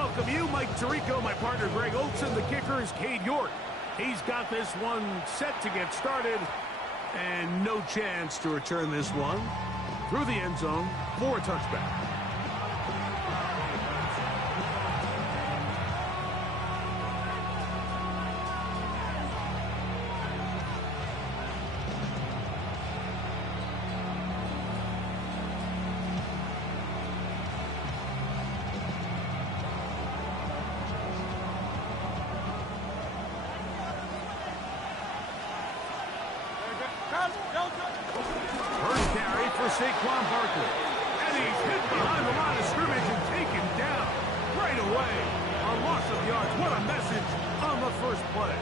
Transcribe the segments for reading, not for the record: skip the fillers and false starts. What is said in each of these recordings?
welcome you, Mike Tirico, my partner Greg Olson. The kicker is Cade York. He's got this one set to get started, and no chance to return this one through the end zone for a touchback. First carry for Saquon Barkley. And he's hit behind the line of scrimmage and taken down right away. A loss of yards. What a message on the first play.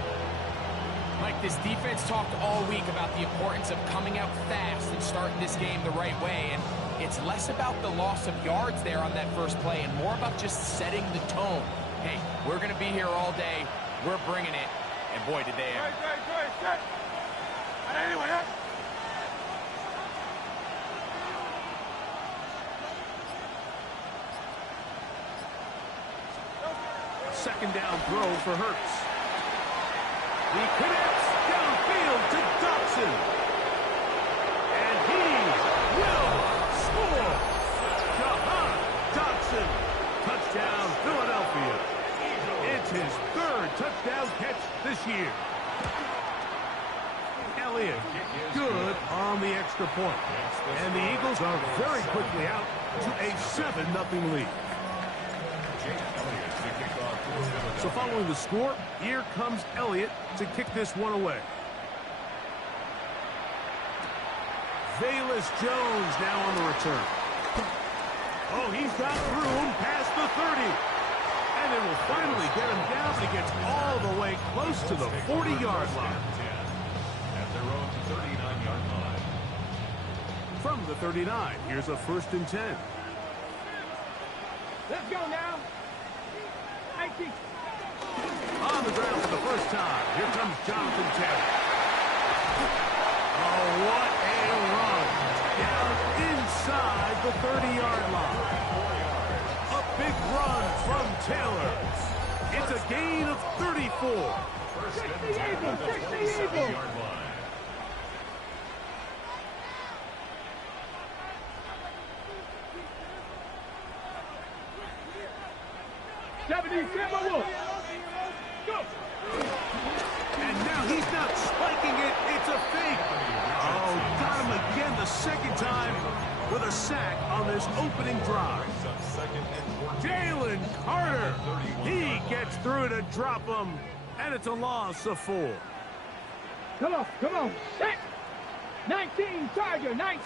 Mike, this defense talked all week about the importance of coming out fast and starting this game the right way. And it's less about the loss of yards there on that first play and more about just setting the tone. Hey, we're going to be here all day. We're bringing it. And boy, did they ever. Second down throw for Hurts. He connects downfield to Dotson. And he will score. Jahan Dotson. Touchdown, Philadelphia. It's his third touchdown catch this year. Elliott, good on the extra point. And the Eagles are very quickly out to a 7-0 lead. So following the score, here comes Elliott to kick this one away. Velus Jones now on the return. Oh, he's got room past the 30. And it will finally get him down, but he gets all the way close to the 40-yard line. At their own 39-yard line. From the 39, here's a 1st and 10. Let's go now. 19. On the ground for the first time. Here comes Jonathan Taylor. Oh, what a run. Down inside the 30-yard line. A big run from Taylor. It's a gain of 34. 60 Eagles, 60 Eagles. 77 Wolf. Go. And now he's not spiking it. It's a fake. Oh, got him again the second time with a sack on this opening drive. Jalen Carter. He gets through to drop him, and it's a loss of 4. Come on. Set. 19, Tiger, 19.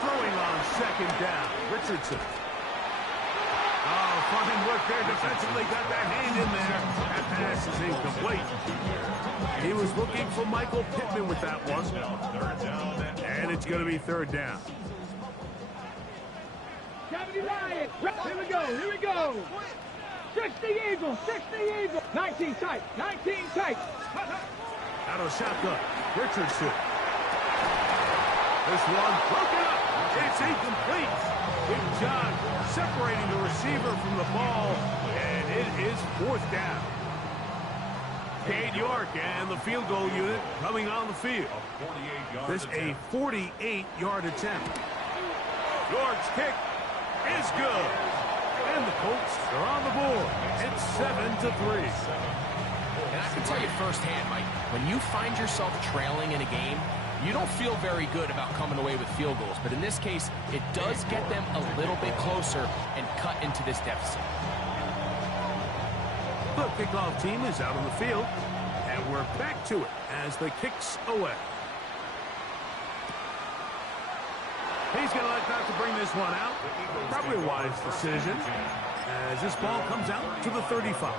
Throwing on second down. Richardson. Oh, fine work there defensively. Got that hand in there. That pass is incomplete. He was looking for Michael Pittman with that one. And it's going to be 3rd down. Cavity Lions. Here we go. 60 Eagles, 60 Eagles. 19 tight. Out of the shotgun. Richardson. This one broken up. It's incomplete. Big John separating the receiver from the ball, and it is 4th down. Cade York and the field goal unit coming on the field. This a 48-yard attempt. York's kick is good. And the Colts are on the board. It's 7-3. And I can tell you firsthand, Mike, when you find yourself trailing in a game, you don't feel very good about coming away with field goals. But in this case, it does get them a little bit closer and cut into this deficit. The kickoff team is out on the field, and we're back to it as the kick's away. He's going to elect not to bring this one out. Probably a wise decision as this ball comes out to the 35.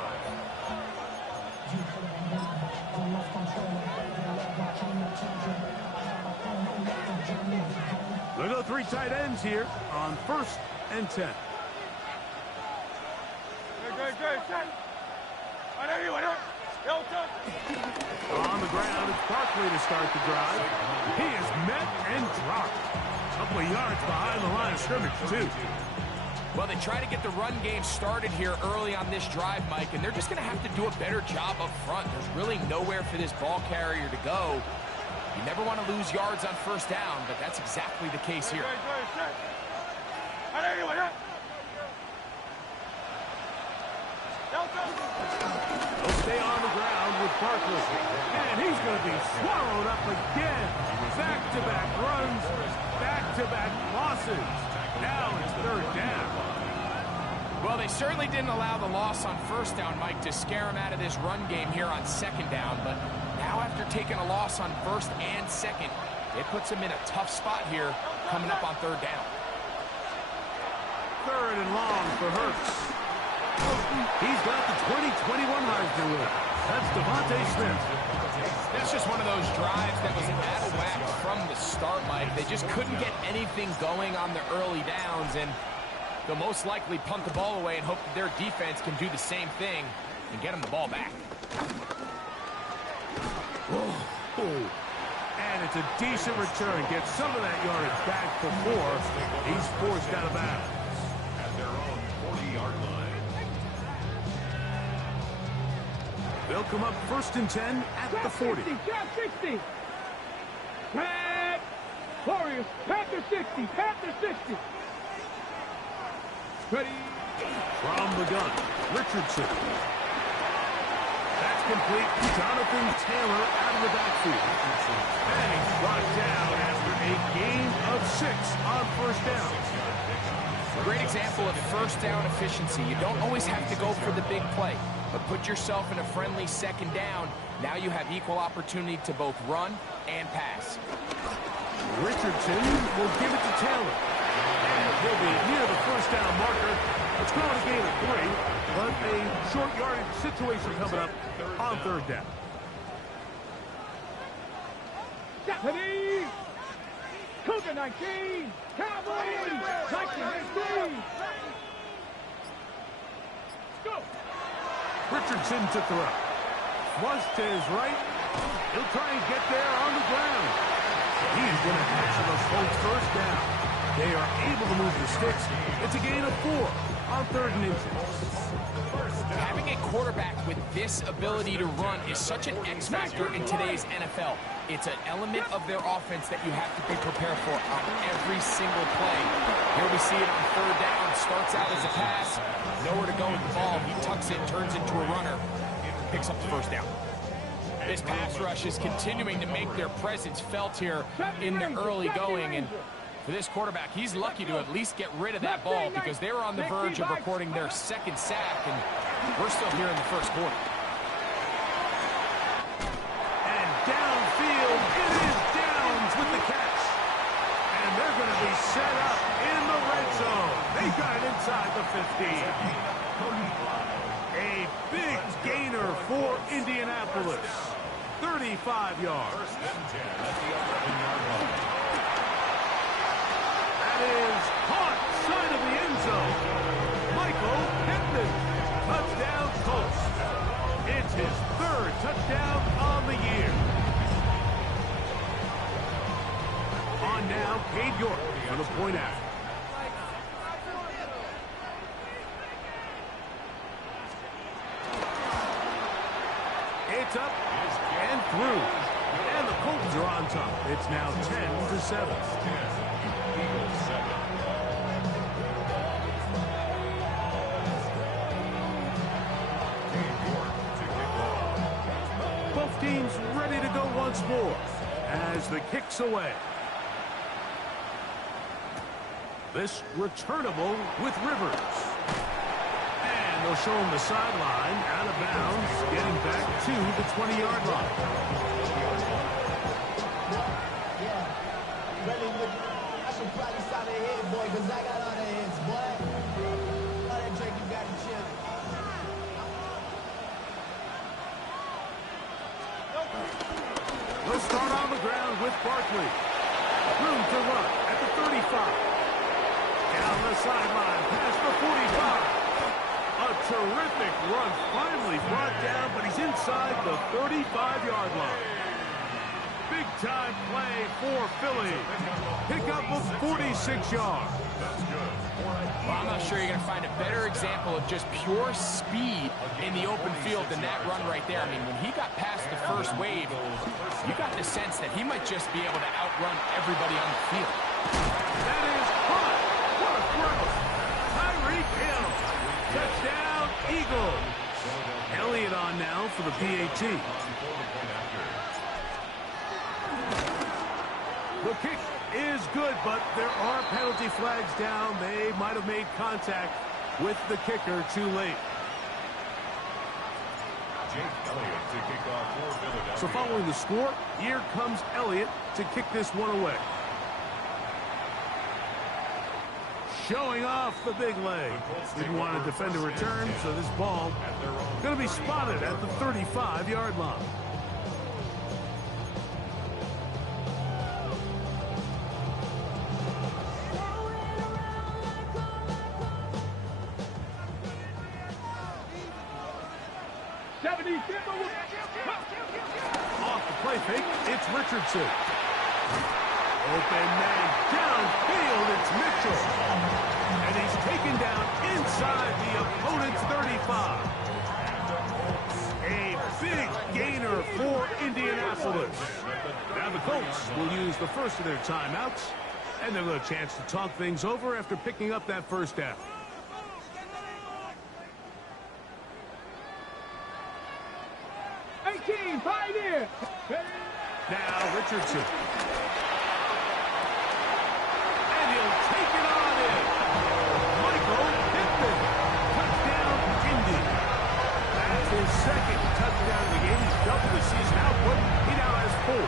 They'll go 3 tight ends here on 1st and 10. On the ground, it's Barkley to start the drive. He is met and dropped. A couple of yards behind the line of scrimmage, too. Well, they try to get the run game started here early on this drive, Mike, and they're just going to have to do a better job up front. There's really nowhere for this ball carrier to go. You never want to lose yards on first down, but that's exactly the case here. They'll stay on the ground with Barkley. And he's going to be swallowed up again. Back-to-back runs, back-to-back losses. Now it's third down. Well, they certainly didn't allow the loss on first down, Mike, to scare him out of this run game here on second down. But now after taking a loss on first and second, it puts him in a tough spot here coming up on third down. Third and long for Hurts. He's got the 2021 Heisman winner. That's Devontae Smith. That's just one of those drives that was out of whack from the start, Mike. They just couldn't get anything going on the early downs, and they'll most likely punt the ball away and hope that their defense can do the same thing and get them the ball back. And it's a decent return. Get some of that yardage back before he's forced out of bounds. At their own 40-yard line. They'll come up first and 10 at the 40. 60, 60. Pat Warriors, Panther 60, Panther 60. Ready. From the gun, Richardson. That's complete. Jonathan Taylor out of the backfield. And he's brought down after a gain of 6 on first down. A great example of first down efficiency. You don't always have to go for the big play, but put yourself in a friendly second down. Now you have equal opportunity to both run and pass. Richardson will give it to Taylor. And he'll be near the first down marker. It's going to gain of 3, but a short yardage situation coming up on third down. Ready. Cougar 19, Cowboys 19. Go. Richardson to throw. Flush to his right. He'll try and get there on the ground. He's going to have a full first down. They are able to move the sticks. It's a gain of 4 on third and inches. Having a quarterback with this ability to run is such an X factor in today's NFL. It's an element of their offense that you have to be prepared for on every single play. Here we see it on third down. Starts out as a pass. Nowhere to go with the ball. He tucks it, turns into a runner. Picks up the first down. This pass rush is continuing to make their presence felt here in the early going. And for this quarterback, he's lucky to at least get rid of that ball because they were on the verge of recording their second sack, and we're still here in the first quarter. And downfield, it is Downs with the catch. And they're going to be set up in the red zone. They got it inside the 15. A big gainer for Indianapolis. 35 yards. That is caught side of the end zone. Michael Pittman. Touchdown Colts. It's his third touchdown on the year. On now, Cade York for the point after. It's up and through. And the Colts are on top. It's now 10-7. Eagles 7. Both teams ready to go once more as the kick's away. This returnable with Rivers. And they'll show him the sideline, out of bounds, getting back to the 20-yard line. Yeah, really good. I should probably stop the head, boy, because I got all the heads, boy. All that drink you got to chill. They'll start on the ground with Barkley. Room to run at the 35. Down the sideline, past the 45. A terrific run, finally brought down, but he's inside the 35-yard line. Big-time play for Philly. Pickup of 46 yards. Well, I'm not sure you're going to find a better example of just pure speed in the open field than that run right there. I mean, when he got past the first wave, you got the sense that he might just be able to outrun everybody on the field. That is caught. What a throw. Tyreek Hill. Touchdown, Eagles. Elliott on now for the PAT. The kick is good, but there are penalty flags down. They might have made contact with the kicker too late. So following the score, here comes Elliott to kick this one away. Showing off the big leg. Didn't want to defend a return, so this ball going to be spotted at the 35-yard line. Off the play fake, it's Richardson. Open man downfield, it's Mitchell. And he's taken down inside the opponent's 35. A big gainer for Indianapolis. Now the Colts will use the first of their timeouts, and they'll have a chance to talk things over after picking up that first down. Pioneer. Now Richardson. And he'll take it on in. Michael Pittman. Touchdown, Indy. That's his second touchdown of the game. He's doubled the season output. He now has 4.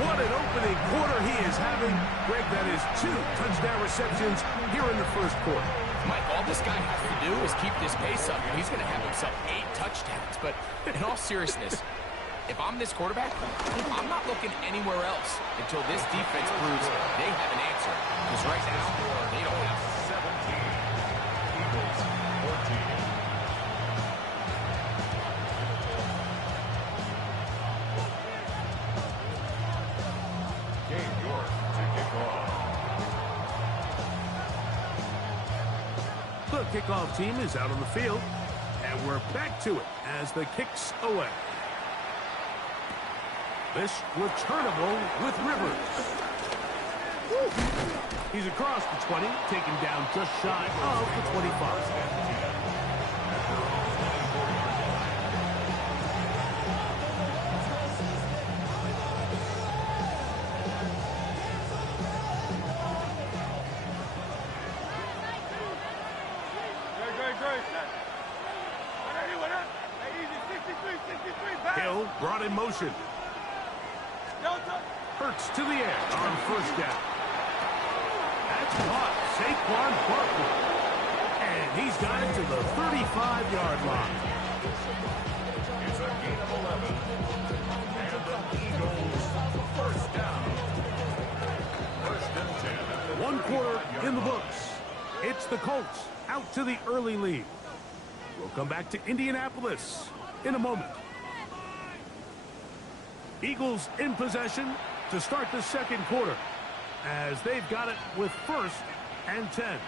What an opening quarter he is having. Greg, that is 2 touchdown receptions here in the first quarter. Mike, all this guy has to do is keep this pace up, and he's going to have himself 8 touchdowns. But in all seriousness, if I'm this quarterback, I'm not looking anywhere else until this defense proves they have an answer. Because right now, they don't have 17. Eagles 14. Game York to kick off. The kickoff team is out on the field, and we're back to it as the kick's away. This returnable with Rivers. He's across the 20, taken down just shy of the 25. Hill brought in motion. Hurts to the air on first down. That's caught. Saquon Barkley. And he's got it to the 35-yard line. It's a gain of 11. And the Eagles first down. First and 10. 1 quarter in the books. It's the Colts out to the early lead. We'll come back to Indianapolis in a moment. Eagles in possession to start the second quarter as they've got it with 1st and 10.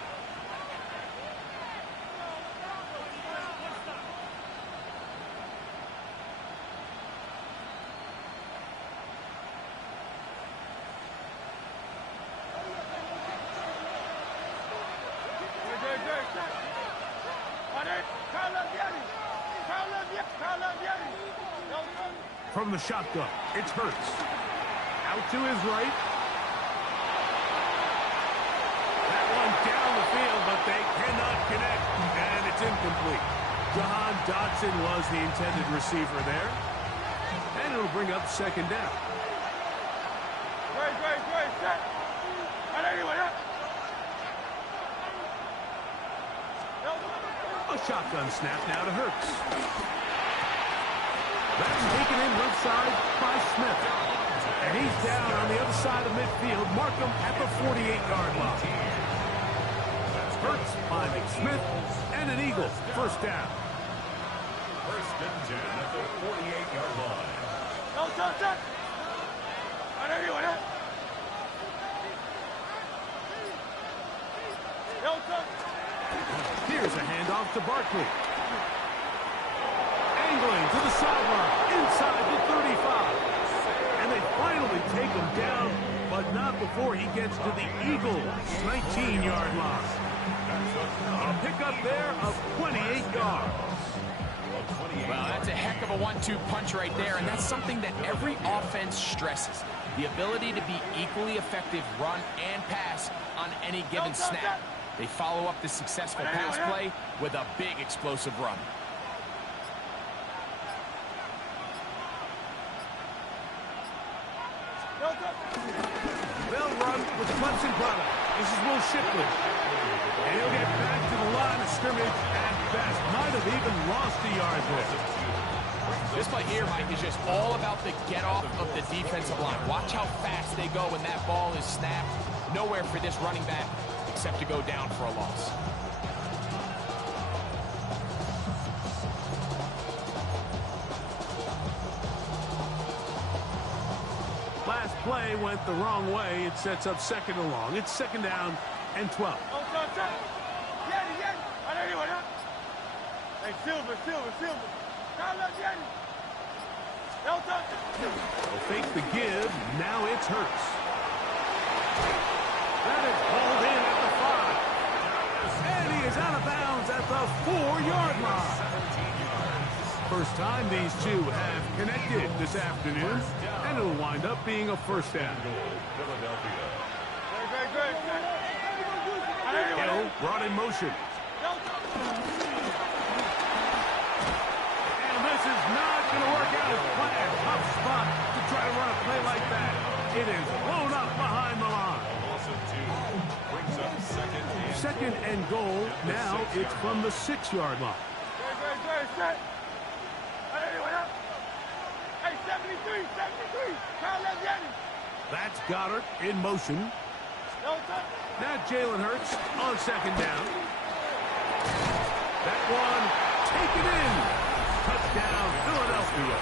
From the shotgun, it's Hurts. Out to his right. That one down the field, but they cannot connect, and it's incomplete. Jahan Dotson was the intended receiver there, and it'll bring up second down. A shotgun snap now to Hurts. That's taken in left side by Smith. And he's down on the other side of midfield. Markham at the 48-yard line. Hurts finding Smith and an Eagle. First down. First and 10 at the 48-yard line. Here's a handoff to Barkley. Angling to the sideline, inside the 35. And they finally take him down, but not before he gets to the Eagles' 19-yard line. A pickup there of 28 yards. Well, that's a heck of a 1-2 punch right there, and that's something that every offense stresses. The ability to be equally effective run and pass on any given snap. They follow up the successful pass play with a big explosive run. They'll run with Clemson product. This is Will Shipley. And he'll get back to the line of scrimmage at best. Might have even lost a yard there. This play here, Mike, is just all about the get-off of the defensive line. Watch how fast they go when that ball is snapped. Nowhere for this running back except to go down for a loss. Last play went the wrong way. It sets up second and long. It's second down and 12. Hey, Silver. They'll fake the give. Now it's Hurts. That is hauled in at the 5. And he is out of bounds at the 4-yard line. First time these two have connected this afternoon, and it'll wind up being a first down. Hill brought in motion. And this is not going to work out as planned. Tough spot to try to run a play like that. It is blown up behind the line. Second and goal. Now it's from the 6-yard line. Hey, 73. That's Goddard in motion. Now Jalen Hurts on second down. That one taken in. Touchdown, Philadelphia.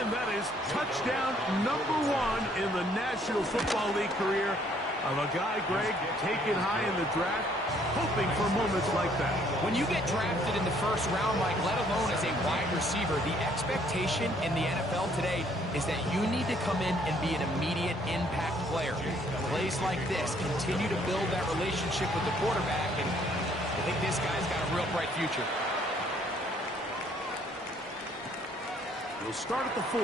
And that is touchdown number 1 in the National Football League career of a guy, Greg, taken high in the draft, hoping for moments like that. When you get drafted in the first round, Mike, let alone as a wide receiver, the expectation in the NFL today is that you need to come in and be an immediate impact player. Plays like this continue to build that relationship with the quarterback, and I think this guy's got a real bright future. We'll start at the 4.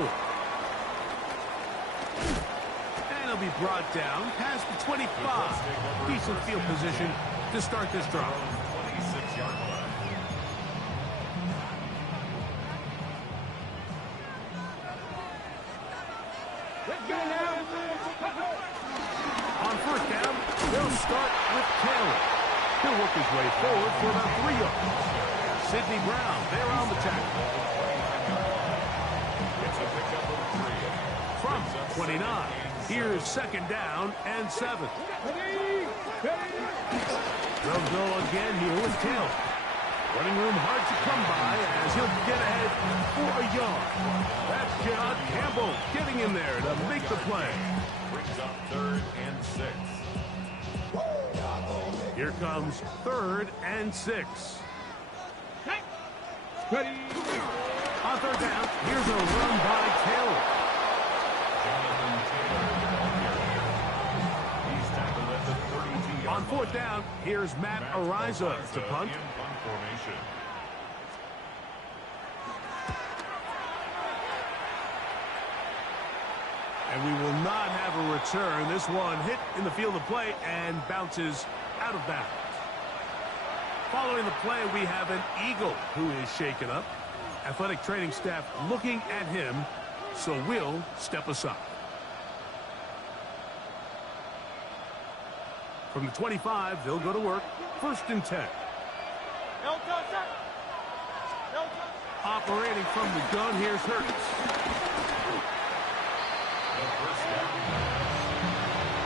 And he'll be brought down past the 25. Decent field position to start this drive. 26-yard line. Let's go now. On first down, they'll start with Taylor. He'll work his way forward for about 3 yards. Sidney Brown, they're on the tackle. From 29, here's second down and 7. They'll go again here with Taylor. Running room hard to come by as he'll get ahead for a yard. That's John Campbell getting in there to make the play. Brings up 3rd and 6. Here comes 3rd and 6. Ready. On third down, here's a run by Taylor. He's tackled at the 32-yard On fourth down, here's Matt Ariza to punt. in punt formation. And we will not have a return. This one hit in the field of play and bounces out of bounds. Following the play, we have an Eagle who is shaken up. Athletic training staff looking at him, so we'll step aside. From the 25, they'll go to work. 1st and 10. Operating from the gun, here's Hurts. The first down.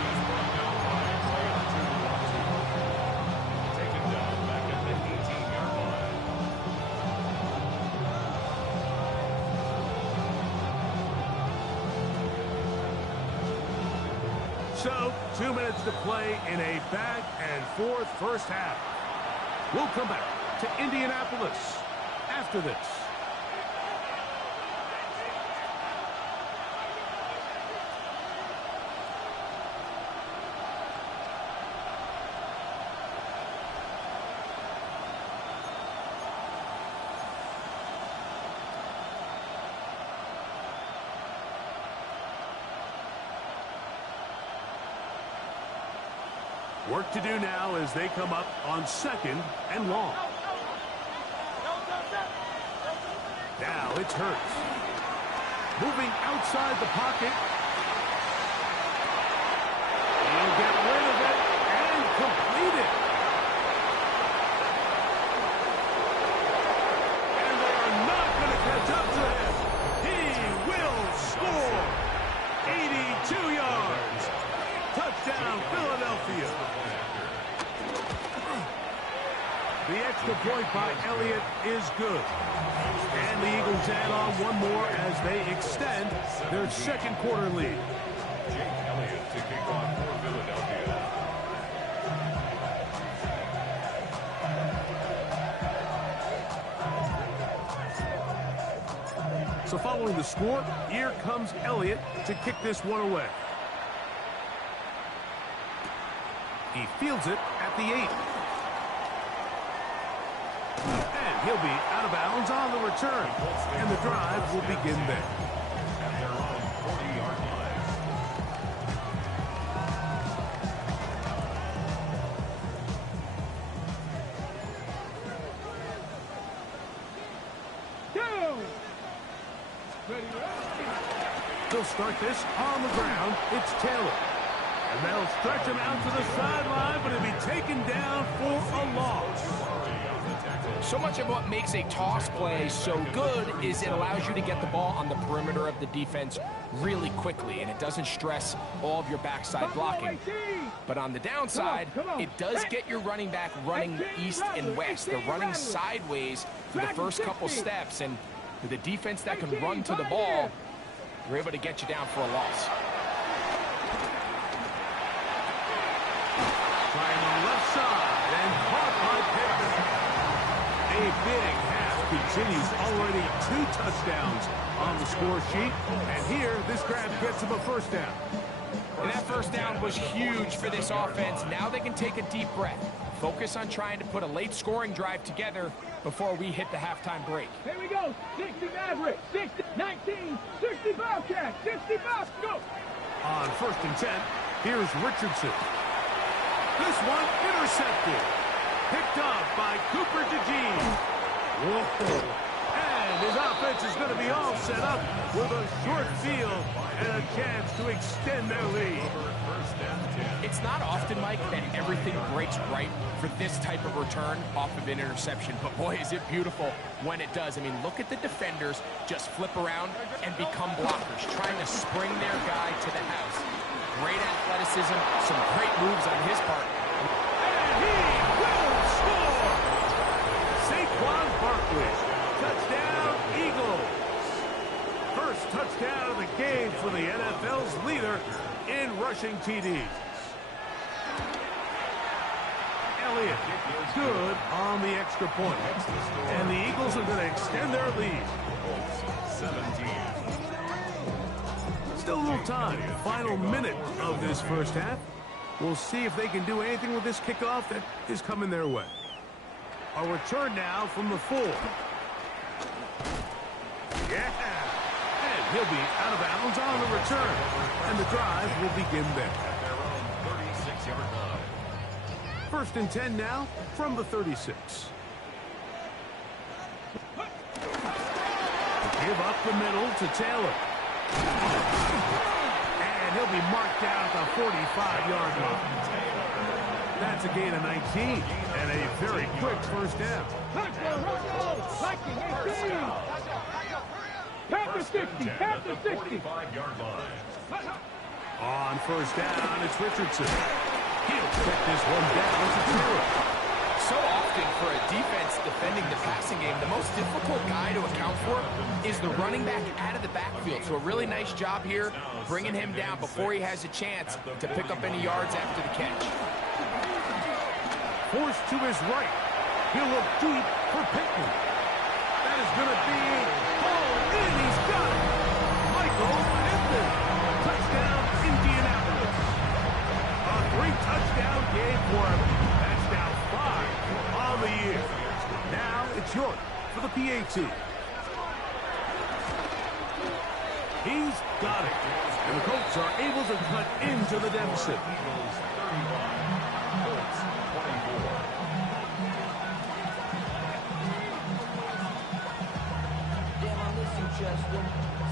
He's brought down by a player to the 1-2. Taken down back at the 18-yard line. So, 2 minutes to play in a back-and-forth first half. We'll come back to Indianapolis after this. Work to do now as they come up on 2nd and long. Now it's Hurts. Moving outside the pocket. He'll get rid of it and complete it. And they are not going to catch up to him. He will score. 82 yards. Touchdown, Philadelphia. The extra point by Elliott is good. And the Eagles add on one more as they extend their 2nd quarter lead. Jake Elliott to kick off for Philadelphia. So following the score, here comes Elliott to kick this one away. He fields it at the 8. And he'll be out of bounds on the return. And the drive will begin there. At their own 40-yard Two. Ready, They'll start this on the ground. It's Taylor. And they'll stretch him out to the sideline, but he'll be taken down for a loss. So much of what makes a toss play so good is it allows you to get the ball on the perimeter of the defense really quickly, and it doesn't stress all of your backside blocking. But on the downside, it does get your running back running east and west. They're running sideways for the first couple steps, and with a defense that can run to the ball, they're able to get you down for a loss. Trying on the left side and caught by Pittman. A big half continues. Already 2 touchdowns on the score sheet. And here, this grab gets him a first down. And that first down was huge for this offense. Now they can take a deep breath. Focus on trying to put a late scoring drive together before we hit the halftime break. Here we go. 60 Maverick. 60, 19, 60 Bobcat. 60 Bobcat. Go. On 1st and 10, here's Richardson. This one intercepted. Picked up by Cooper Yr. Whoa. And his offense is going to be all set up with a short field and a chance to extend their lead. It's not often, Mike, that everything breaks right for this type of return off of an interception. But boy, is it beautiful when it does. I mean, look at the defenders just flip around and become blockers, trying to spring their guy to the house. Great athleticism, some great moves on his part. And he will score! Saquon Barkley. Touchdown, Eagles. First touchdown of the game for the NFL's leader in rushing TDs. Elliott, good on the extra point. And the Eagles are going to extend their lead. 17. Still a little time. Final minute of this first half. We'll see if they can do anything with this kickoff that is coming their way. A return now from the 4. Yeah. And he'll be out of bounds on the return. And the drive will begin there. At their own 36-yard line. 1st and 10 now from the 36. Give up the middle to Taylor. And he'll be marked down at the 45-yard line. That's a gain of 19 and a very quick first down. After 60, after 60. 45-yard line. On first down, it's Richardson. He'll check this one down to 0. So often for a defense defending the passing game, the most difficult guy to account for is the running back out of the backfield. So a really nice job here, bringing him down before he has a chance to pick up any yards after the catch. Forced to his right. He'll look deep for Pittman. That is going to be hauled in. He's got it. Michael Pittman. Touchdown, Indianapolis. A 3-touchdown game for him. That's now 5 on the year. Now it's York for the PAT. He's got it. And the Colts are able to cut into the deficit. Eagles 31, Colts 24. Damn, I miss you, Chester.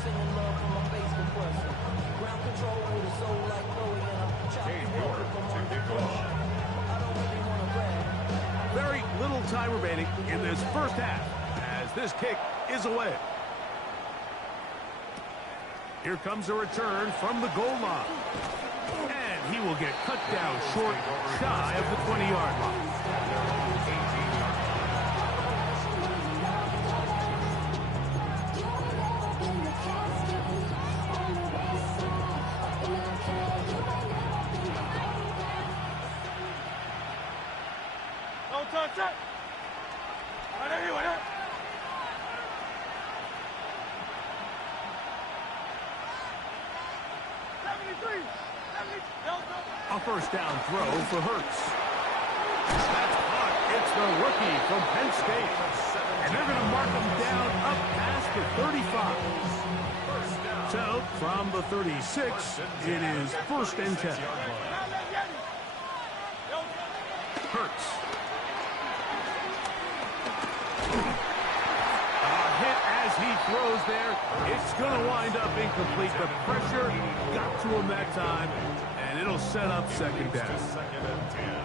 Sending love from my face compressor. Ground control with a soul like Chloe, and I'm chopping water from on the floor. I don't really want to brag. Very little time remaining in this first half as this kick is away. Here comes a return from the goal line. And he will get cut down short, shy of the 20-yard line. Don't touch it. A first down throw for Hurts. That's caught. It's the rookie from Penn State. And they're going to mark him down up past the 35. So, from the 36, it is 1st and 10. Hurts. A hit as he throws there. It's going to wind up incomplete. The pressure got to him that time, and it'll set up second down. 2nd and 10.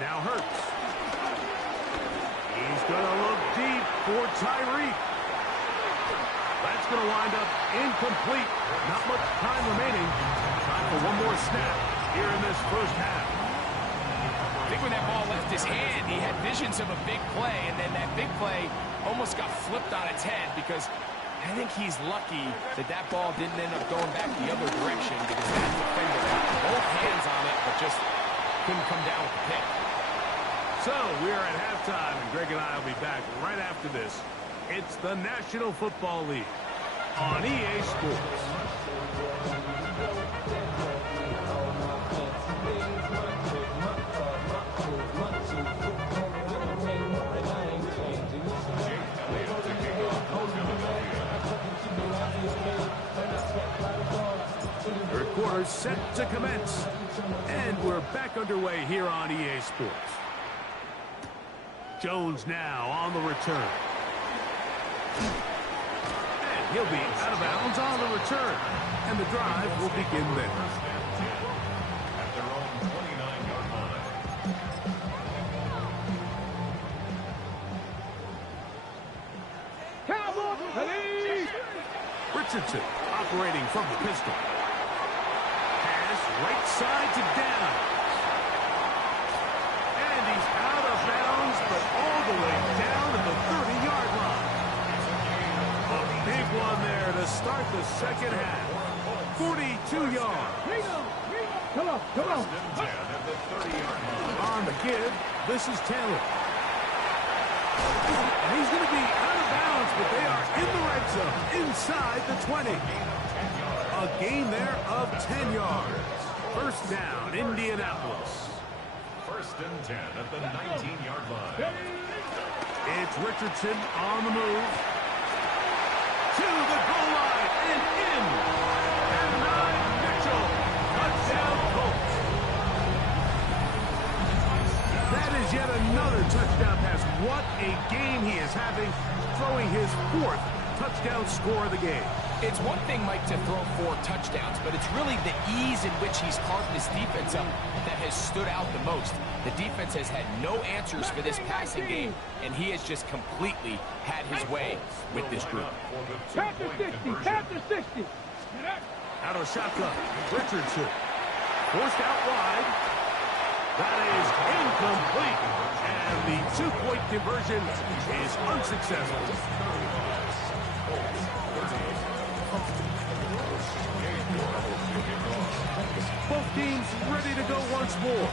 Now Hurts. He's going to look deep for Tyreek. That's going to wind up incomplete. Not much time remaining. Time for one more snap here in this first half. I think when that ball left his hand, he had visions of a big play, and then that big play almost got flipped on its head because I think he's lucky that that ball didn't end up going back the other direction because that defender got both hands on it but just couldn't come down with the pick. So we are at halftime, and Greg and I will be back right after this. It's the National Football League on EA Sports. Third quarter set to commence, and we're back underway here on EA Sports. Jones now on the return. And he'll be out of bounds on the return, and the drive will begin there. At their own 29-yard line. Cowboys, ready. Richardson operating from the pistol. Pass right side to down. And he's out of bounds, but all the way down to the 30-yard line. A big one there to start the second half. 42 yards. Come on. First and 10 at the 30-yard line. On the give, this is Taylor. And he's going to be out of bounds, but they are in the red zone, inside the 20. A gain there of 10 yards. First down, Indianapolis. First and 10 at the 19-yard line. It's Richardson on the move. To the goal line and in. And Ryan Mitchell. Touchdown Colts. That is yet another touchdown pass. What a game he is having, throwing his 4th touchdown score of the game. It's one thing, Mike, to throw 4 touchdowns, but it's really the ease in which he's carved this defense up that has stood out the most. The defense has had no answers for this passing game, and he has just completely had his way with this group. Panther 60, Panther 60. Out of shotgun. Richardson. Forced out wide. That is incomplete. And the two-point conversion is unsuccessful. Both teams ready to go once more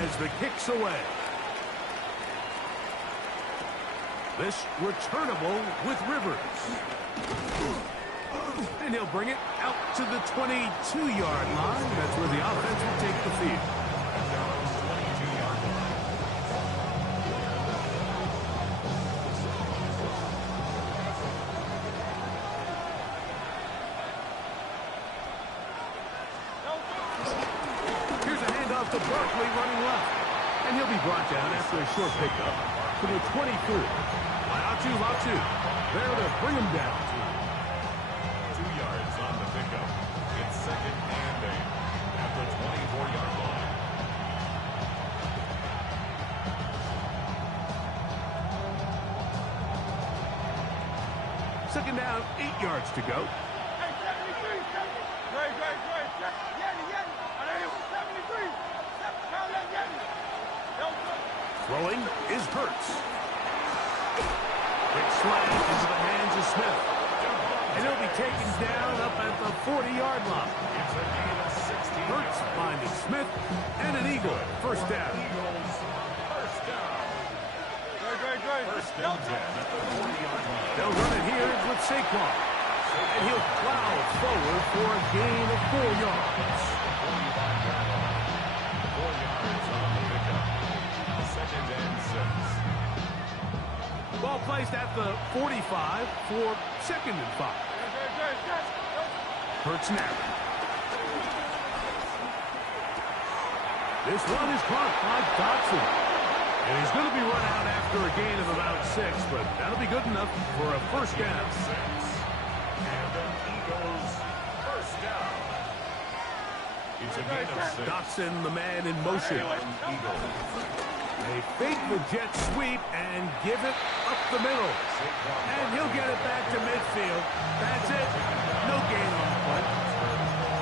as the kick's away. This returnable with Rivers. And he'll bring it out to the 22-yard line. That's where the offense will take the field. Here's a handoff to Barkley running left. And he'll be brought down after a short pickup to the 23. Latu. There to bring him down. 2 yards on the pickup. It's 2nd and 8 at the 24-yard line. Second down, 8 yards to go. Throwing is Hurts. Quick slash into the hands of Smith. And he'll be taken down up at the 40-yard line. Hurts finding Smith and an Eagle. First down. First down 10 at the 40-yard line. They'll run it here with Saquon. And he'll plow forward for a gain of 4 yards. 4 yards on the pickup. 2nd and 6. Ball placed at the 45 for 2nd and 5. Hurts now. This one is caught by Dotson. And he's going to be run out after a gain of about 6, but that'll be good enough for a first down. 6. And the Eagles first down. It's a gain of 6. Dotson, the man in motion. They fake the jet sweep and give it up the middle. And he'll get it back to midfield. That's it. No gain on the play.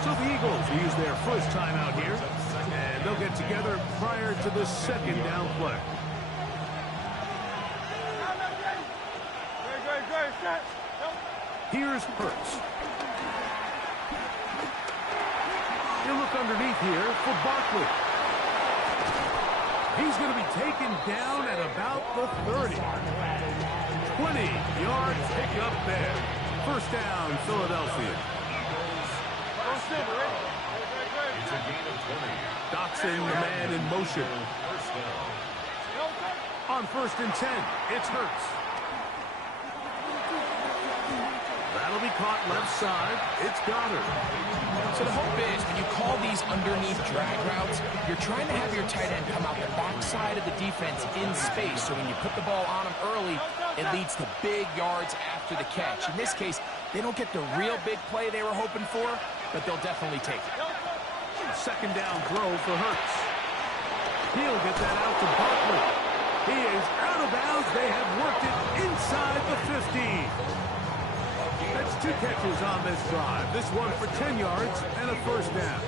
So the Eagles use their first time out here. And they'll get together prior to the second down play. Here's Hurts. He'll look underneath here for Barkley. He's going to be taken down at about the 30. 20-yard pickup there. First down, Philadelphia. It's a gain of 20. Dotson, the man in motion. First down. On 1st and 10, it's Hurts. That'll be caught left side. It's Goddard. So the hope is when you call these underneath drag routes, you're trying to have your tight end come out the backside of the defense in space. So when you put the ball on him early, it leads to big yards after the catch. In this case, they don't get the real big play they were hoping for, but they'll definitely take it. Second down throw for Hurts. He'll get that out to Barkley. He is out of bounds. They have worked it inside the 15. That's 2 catches on this drive. This one for 10 yards and a first down.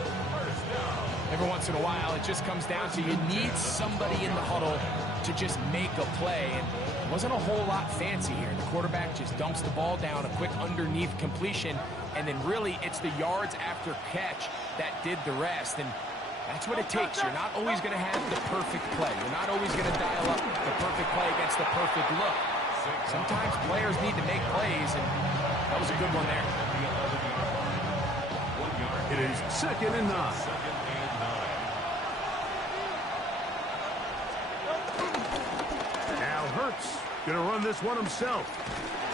Every once in a while, it just comes down to you need somebody in the huddle to just make a play. And it wasn't a whole lot fancy here. The quarterback just dumps the ball down, a quick underneath completion, and then really it's the yards after catch that did the rest. And that's what it takes. You're not always going to have the perfect play. You're not always going to dial up the perfect play against the perfect look. Sometimes players need to make plays, and that was a good one there. It is 2nd and 9. Now Hurts going to run this one himself.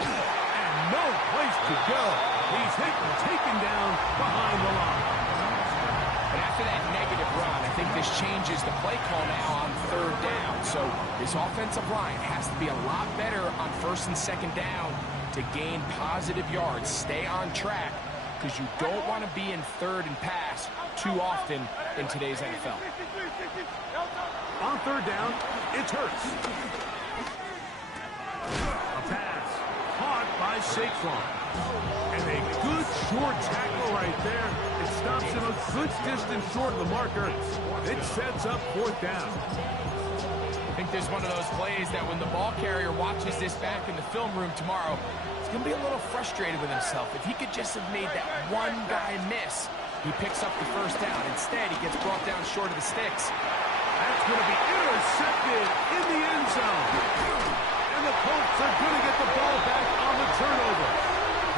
And no place to go. He's hit and taken down behind the line. And after that negative run, I think this changes the play call now on 3rd down. So this offensive line has to be a lot better on 1st and 2nd down to gain positive yards. Stay on track because you don't want to be in 3rd and pass too often in today's NFL. On 3rd down, it's Hurts. A pass caught by by Saquon. And a good short tackle right there. It stops him a good distance short of the marker. It sets up fourth down. I think there's one of those plays that when the ball carrier watches this back in the film room tomorrow, he's going to be a little frustrated with himself. If he could just have made that one guy miss, he picks up the first down. Instead, he gets brought down short of the sticks. That's going to be intercepted in the end zone. And the Colts are going to get the ball back on the turnover.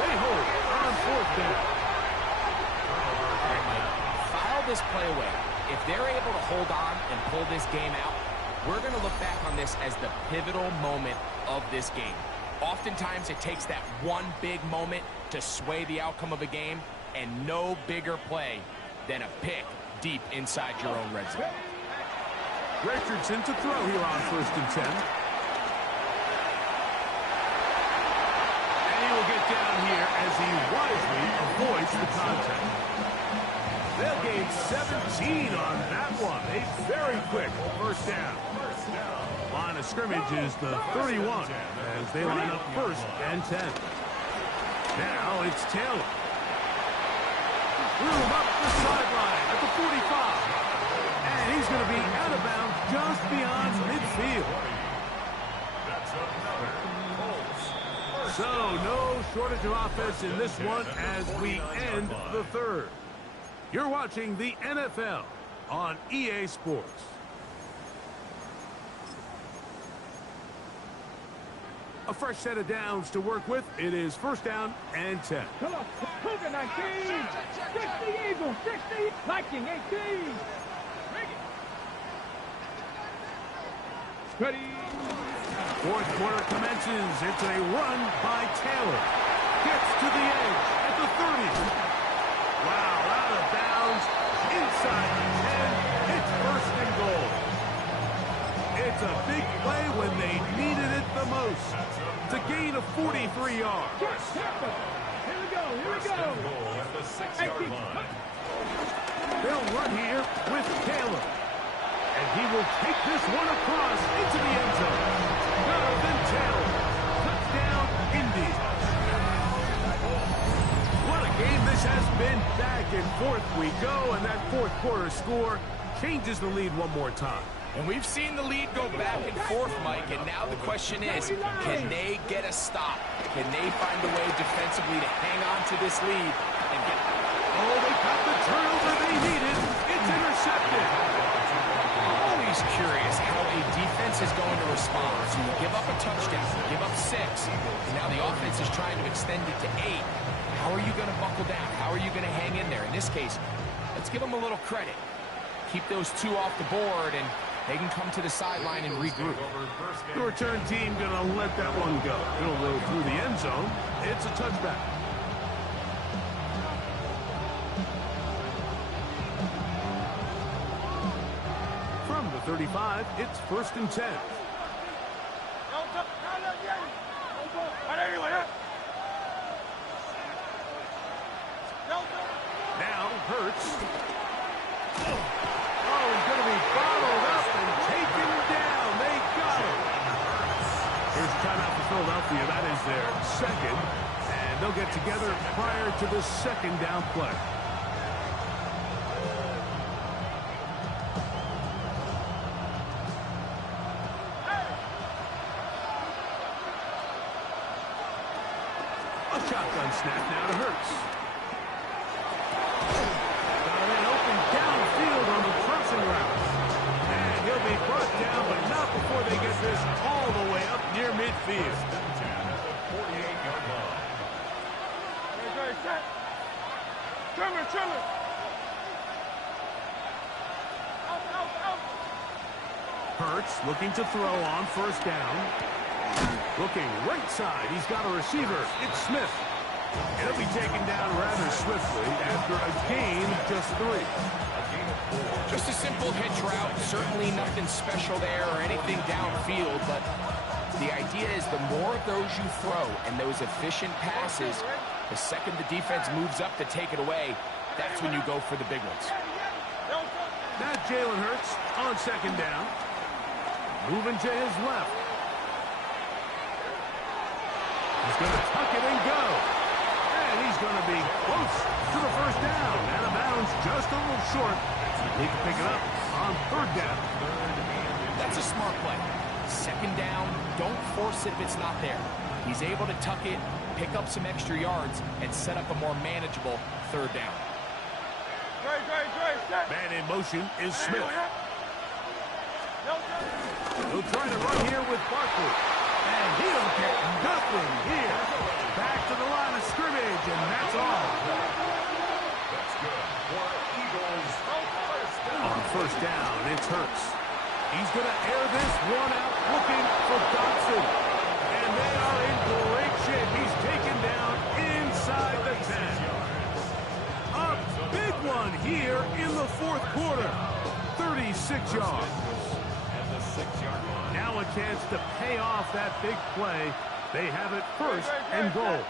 They hold on fourth down. All right, Mike, file this play away. If they're able to hold on and pull this game out, we're going to look back on this as the pivotal moment of this game. Oftentimes, it takes that one big moment to sway the outcome of a game, and no bigger play than a pick deep inside your own red zone. Richardson to throw here on 1st and 10. And he will get down here as he wisely avoids the contact. They'll gain 17 on that one. A very quick first down. Line of scrimmage is the 31 as they line up 1st and 10. Now it's Taylor. Room up the sideline at the 45. And he's going to be out of bounds just beyond midfield. So no shortage of offense in this one as we end the third. You're watching the NFL on EA Sports. A fresh set of downs to work with. It is 1st down and 10. Come on, Cougar 19, 60 Eagles, 60, Viking 18. Ready. Fourth quarter commences. It's a run by Taylor. Gets to the edge at the 30. Wow, out of bounds. Inside the 10. It's 1st and goal. It's a big play when they needed it the most. It's a gain of 43 yards. Here we go, here we go. At the 6-yard line. They'll run here with Taylor. And he will take this one across into the end zone. Jonathan Taylor. Touchdown, Indy. What a game this has been. Back and forth we go, and that fourth quarter score changes the lead one more time. And we've seen the lead go back and forth, Mike, and now the question is, can they get a stop? Can they find a way defensively to hang on to this lead and get... Oh, they got the turnover they needed. It's intercepted. I'm always curious how a defense is going to respond. So you give up a touchdown, you give up 6, and now the offense is trying to extend it to 8. How are you going to buckle down? How are you going to hang in there? In this case, let's give them a little credit. Keep those 2 off the board, and they can come to the sideline and regroup. The return team going to let that one go. It'll roll through the end zone. It's a touchback. From the 35, it's 1st and 10. Now Hurts. Oh, he's going to be bottled up and taken down. They got him. Here's a timeout for Philadelphia. That is their second. And they'll get together prior to the 2nd down play. A shotgun snap now to Hurts. Got an open downfield on the crossing route. And he'll be brought down, but not before they get this all the way up near midfield. 48-yard line. Hurts looking to throw on 1st down. Looking right side. He's got a receiver. It's Smith. He'll be taken down rather swiftly after a gain of just 3. Just a simple hitch route. Certainly nothing special there or anything downfield, but the idea is the more of those you throw and those efficient passes, the second the defense moves up to take it away, that's when you go for the big ones. Now Jalen Hurts on 2nd down. Moving to his left. He's going to tuck it and go. And he's going to be close to the first down. Out of bounds, just a little short. He can pick it up on third down. That's a smart play. Second down, don't force it if it's not there. He's able to tuck it, pick up some extra yards, and set up a more manageable third down. Man in motion is Smith. He'll try to run here with Barkley. And he'll get nothing here. Back to the line of scrimmage, and that's all. That's good for Eagles. On first down, it's Hurts. He's going to air this one out, looking for Dodson. And they are in great shape. He's taken down inside the 10. A big one here in the fourth quarter. 36 yards. At the 6-yard line. Now a chance to pay off that big play. They have it first and goal.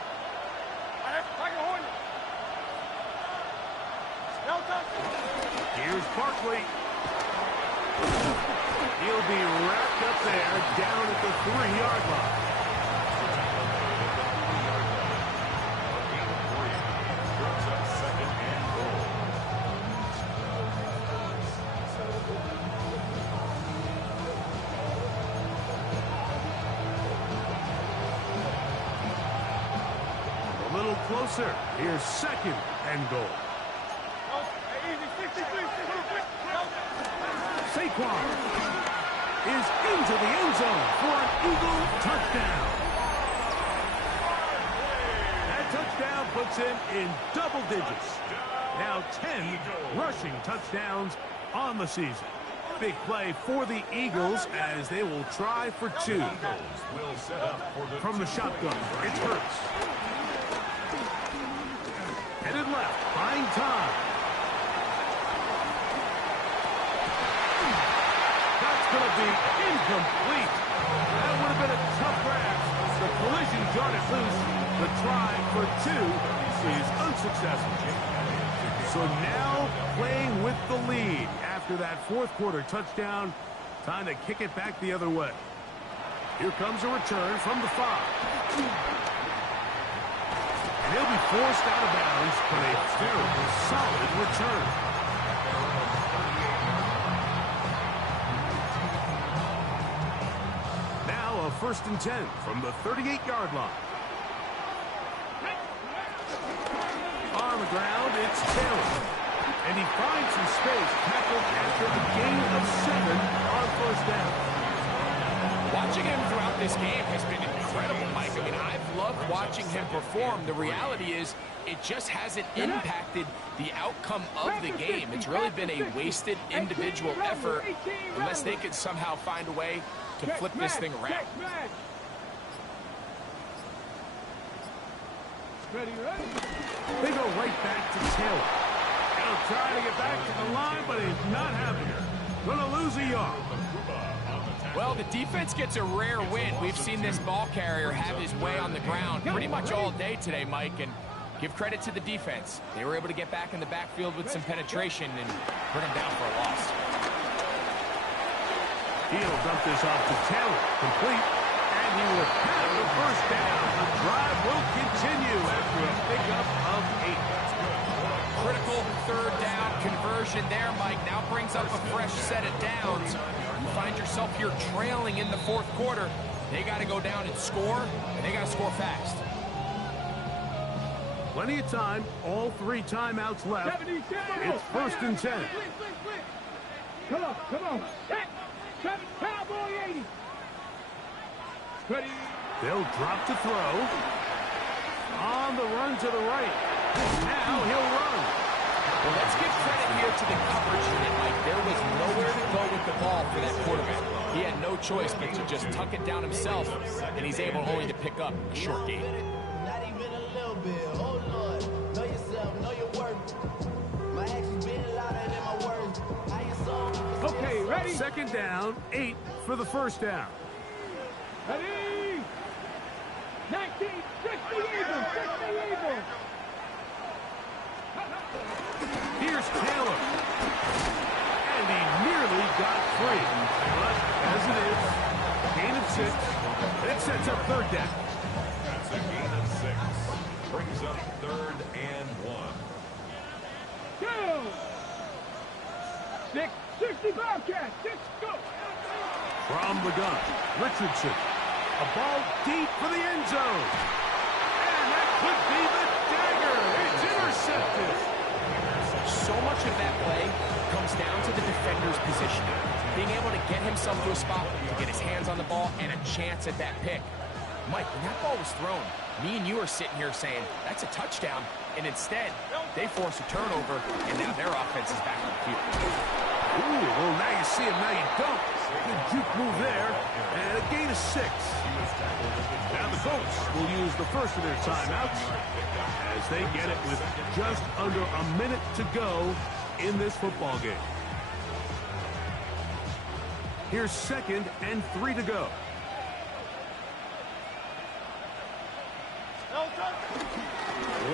Here's Barkley. He'll be wrapped up there down at the 3-yard line. Brings up second and goal. A little closer. Here's second and goal. Saquon is into the end zone for an Eagle touchdown. That touchdown puts him in double digits. Now 10 rushing touchdowns on the season. Big play for the Eagles as they will try for 2. Will set up for the From the shotgun, it's Hurts. Headed left, buying time. Going to be incomplete. That would have been a tough grasp. The collision jarred it loose. The try for 2 is unsuccessful. So now playing with the lead after that fourth quarter touchdown. Time to kick it back the other way. Here comes a return from the 5. And he'll be forced out of bounds, but a very solid return. First and 10 from the 38-yard line. On the ground, it's Taylor. And he finds some space, tackled after a gain of 7 on first down. Watching him throughout this game has been incredible, Mike. I mean, I've loved watching him perform. The reality is it just hasn't impacted the outcome of the game. It's really been a wasted individual effort unless they could somehow find a way to flip this thing around. They go right back to Taylor. He'll try to get back to the line, but he's not having it. Gonna lose a yard. Well, the defense gets a rare win. We've seen this ball carrier have his way on the ground pretty much all day today, Mike, and give credit to the defense. They were able to get back in the backfield with some penetration and bring them down for a loss. He'll dump this off to Taylor. Complete. And he will have the first down. The drive will continue after a pickup of 8. Critical third down conversion there, Mike. Now brings up a fresh set of downs. You find yourself here trailing in the fourth quarter. They got to go down and score, and they got to score fast. Plenty of time. All 3 timeouts left. It's first and 10. Come on. Set. Cowboy 80. Ready. They'll drop to throw. On the run to the right. Now he'll run. Well, let's give credit here to the coverage unit, Mike. There was nowhere to go with the ball for that quarterback. He had no choice but to just tuck it down himself, and he's able only to pick up a short gain. Not even a little bit. Oh, Lord. Know yourself. Know your worth. My actions been louder than my words. I ain't so... Okay, ready? Second down, 8 for the first down. Ready? 19, 60 Eagles, 60 Eagles. Here's Taylor. And he nearly got free. But as it is, gain of 6. It sets up third down. up 3rd and 1. Two. 60 Bobcats. 6, go. From the gun, Richardson. A ball deep for the end zone. And that could be the dagger. It's intercepted. So much of that play comes down to the defender's positioning. Being able to get himself to a spot to get his hands on the ball and a chance at that pick. Mike, when that ball was thrown, me and you are sitting here saying, that's a touchdown. And instead, they force a turnover, and now their offense is back on the field. Ooh, well, now you see him, now you don't. Good juke move there, and a gain of 6. Now the Colts will use the first of their timeouts as they get it with just under a minute to go in this football game. Here's 2nd and 3 to go.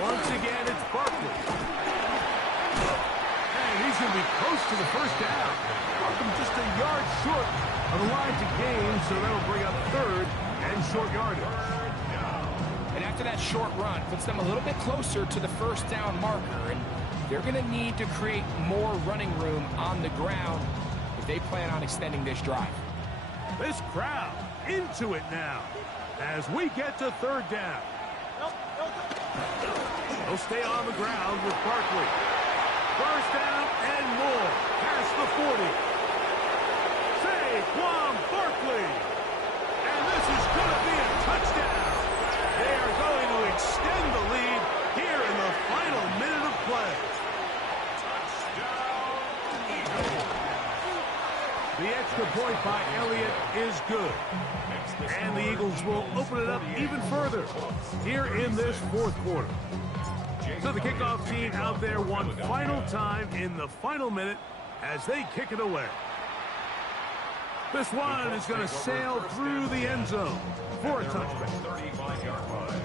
Once again, it's Barkley. And he's going to be close to the first down. Welcome just a yard short of the line to gain, so that'll bring up 3rd and short yardage. And after that short run, puts them a little bit closer to the first down marker, and they're going to need to create more running room on the ground if they plan on extending this drive. This crowd into it now as we get to 3rd down. They'll stay on the ground with Barkley. First down and more past the 40. Saquon Barkley. And this is going to be a touchdown. They are going to extend the lead here in the final minute of play. The extra point by Elliott is good. And the Eagles will open it up even further here in this 4th quarter. So the kickoff team out there one final time in the final minute as they kick it away. This one is going to sail through the end zone for a touchback. 35-yard line.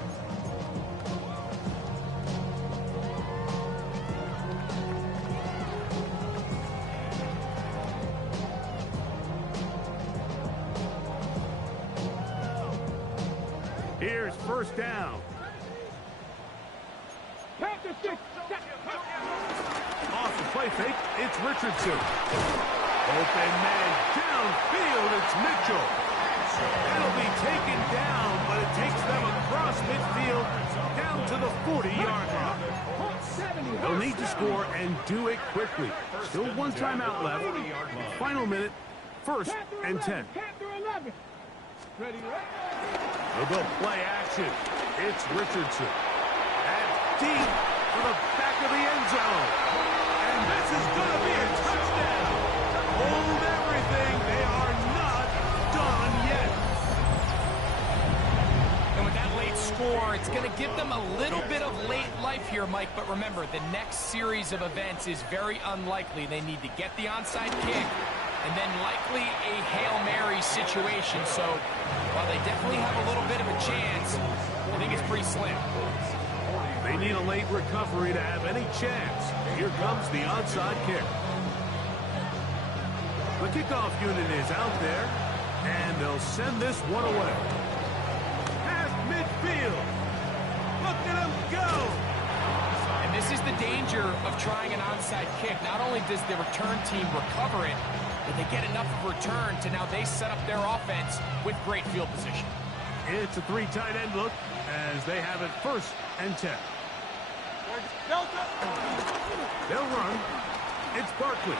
Here's first down. Off the play fake, it's Richardson. Open man downfield, it's Mitchell. That'll be taken down, but it takes them across midfield down to the 40-yard line. They'll need to score and do it quickly. Still one timeout left. Final minute, 1st and 10. They'll go play action. It's Richardson. That's deep for the back of the end zone. And this is going to be a touchdown. Hold everything. They are not done yet. And with that late score, it's going to give them a little bit of late life here, Mike. But remember, the next series of events is very unlikely. They need to get the onside kick and then likely a Hail Mary situation. So while they definitely have a little bit of a chance, I think it's pretty slim. They need a late recovery to have any chance. Here comes the onside kick. The kickoff unit is out there, and they'll send this one away. Past midfield. Look at him go. And this is the danger of trying an onside kick. Not only does the return team recover it, but they get enough of return to now they set up their offense with great field position. It's a 3 tight end look as they have it 1st and 10. They'll run. It's Barkley.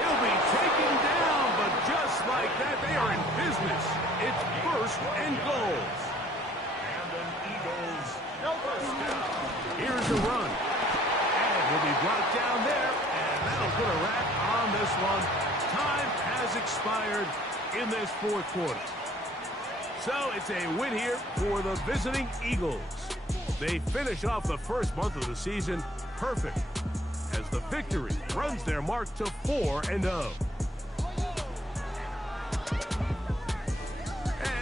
He'll be taken down, but just like that, they are in business. It's 1st and goal. And an Eagles first down. Here's a run. And he'll be brought down there, and that'll put a wrap on this one. Time has expired in this 4th quarter. So it's a win here for the visiting Eagles. They finish off the first month of the season perfect as the victory runs their mark to 4-0.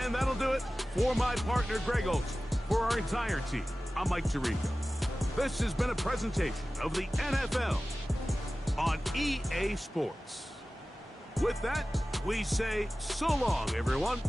And that'll do it for my partner, Greg Olson. For our entire team, I'm Mike Tirico. This has been a presentation of the NFL on EA Sports. With that, we say so long, everyone.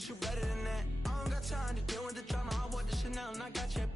shoot better than that. I don't got time to deal with the drama. I want the Chanel and I got your